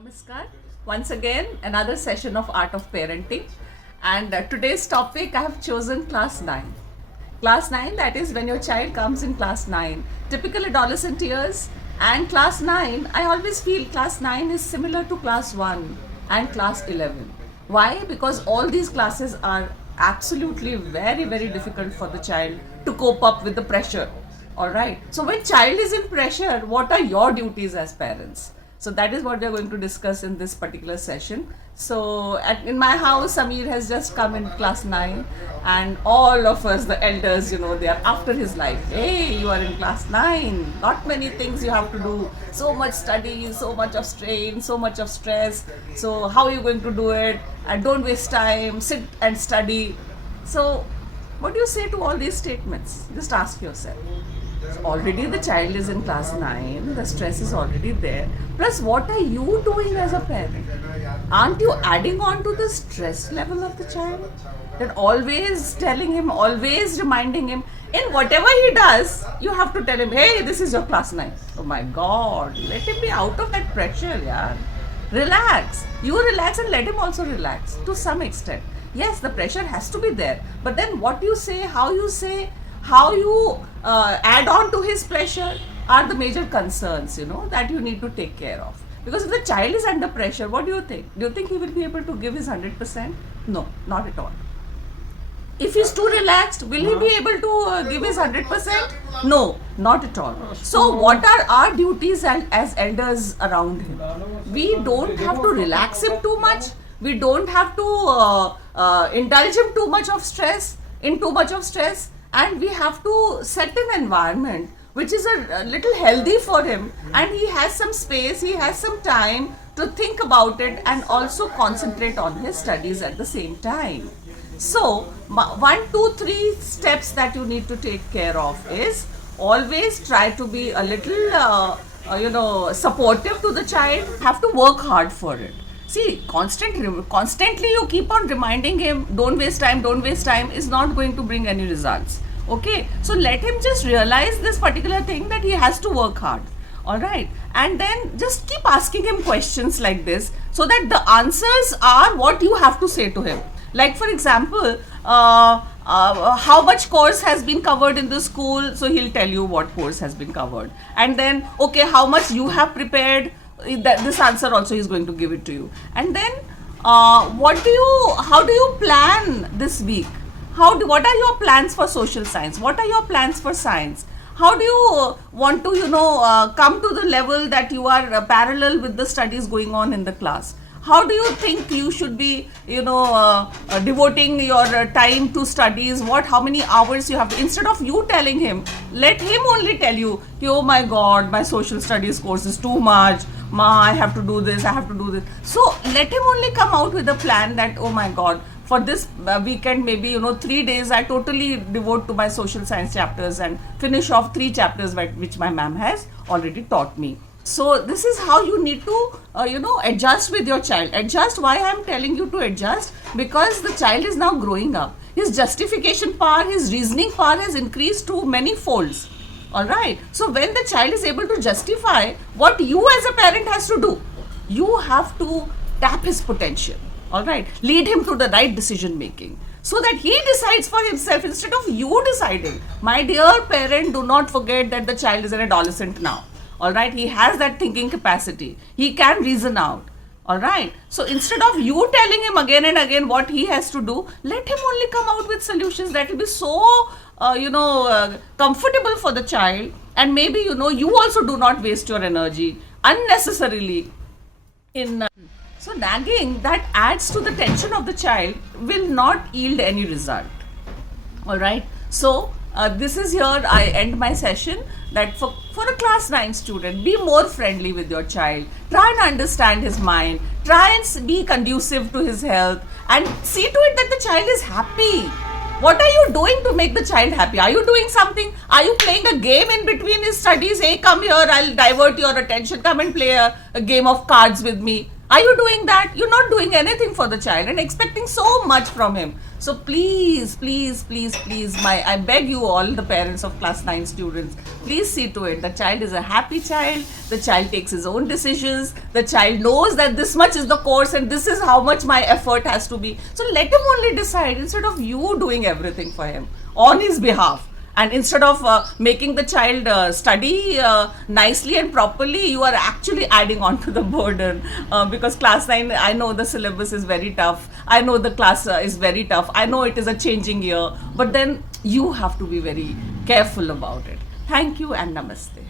Namaskar. Once again, another session of Art of Parenting. And today's topic I have chosen class 9. Class 9, that is when your child comes in class 9. Typical adolescent years. And class 9, I always feel class 9 is similar to class 1 and class 11. Why? Because all these classes are absolutely very, very difficult for the child to cope up with the pressure. Alright. So when child is in pressure, what are your duties as parents? So that is what we are going to discuss in this particular session. So in my house, Samir has just come in class 9 and all of us, the elders, they are after his life. Hey, you are in class 9. Not many things you have to do. So much study, so much of strain, so much of stress. So how are you going to do it? And don't waste time, sit and study. So what do you say to all these statements? Just ask yourself. Already the child is in class 9, the stress is already there. Plus, what are you doing as a parent? Aren't you adding on to the stress level of the child? That always telling him, always reminding him, in whatever he does, you have to tell him, hey, this is your class 9. Oh my God, let him be out of that pressure, yeah. Relax. You relax and let him also relax to some extent. Yes, the pressure has to be there. But then what you say, how you add on to his pleasure are the major concerns, that you need to take care of. Because if the child is under pressure, what do you think? Do you think he will be able to give his 100%? No, not at all. If he's too relaxed, will he be able to give his 100%? No, not at all. So what are our duties as elders around him? We don't have to relax him too much. We don't have to indulge him too much of stress, and we have to set an environment which is a little healthy for him, and he has some space, he has some time to think about it and also concentrate on his studies at the same time. So 1, 2, 3 steps that you need to take care of is always try to be a little supportive to the child. Have to work hard for it. See, constantly you keep on reminding him, don't waste time is not going to bring any results. Okay, so let him just realize this particular thing that he has to work hard. Alright, and then just keep asking him questions like this so that the answers are what you have to say to him. Like for example, how much course has been covered in the school, so he'll tell you what course has been covered. And then, okay, how much you have prepared, this answer also is going to give it to you. And then how do you plan this week? What are your plans for social science? What are your plans for science? How do you want to come to the level that you are parallel with the studies going on in the class? How do you think you should be devoting your time to studies? How many hours you have to, instead of you telling him, let him only tell you, oh my God, my social studies course is too much. Ma, I have to do this, So let him only come out with a plan that, oh my God, for this weekend, maybe 3 days I totally devote to my social science chapters and finish off 3 chapters which my ma'am has already taught me. So this is how you need to adjust with your child. Adjust. Why I am telling you to adjust? Because the child is now growing up. His justification power, his reasoning power has increased to many folds. Alright. So when the child is able to justify, what you as a parent has to do, you have to tap his potential. Alright. Lead him to the right decision making, so that he decides for himself instead of you deciding. My dear parent, do not forget that the child is an adolescent now. Alright, he has that thinking capacity. He can reason out. Alright, so instead of you telling him again and again what he has to do, let him only come out with solutions that will be so, comfortable for the child. And maybe, you also do not waste your energy unnecessarily in. So nagging that adds to the tension of the child will not yield any result. Alright, so this is here I end my session, that for a class 9 student, be more friendly with your child. Try and understand his mind. Try and be conducive to his health, and see to it that the child is happy. What are you doing to make the child happy? Are you doing something? Are you playing a game in between his studies? Hey, come here, I'll divert your attention. Come and play a game of cards with me. Are you doing that? You're not doing anything for the child and expecting so much from him. So please, please, please, please, I beg you all, the parents of class 9 students, please see to it the child is a happy child, the child takes his own decisions, the child knows that this much is the course and this is how much my effort has to be. So let him only decide instead of you doing everything for him on his behalf. And instead of making the child study nicely and properly, you are actually adding on to the burden, because class 9, I know the syllabus is very tough, I know the class is very tough, I know it is a changing year, but then you have to be very careful about it. Thank you and namaste.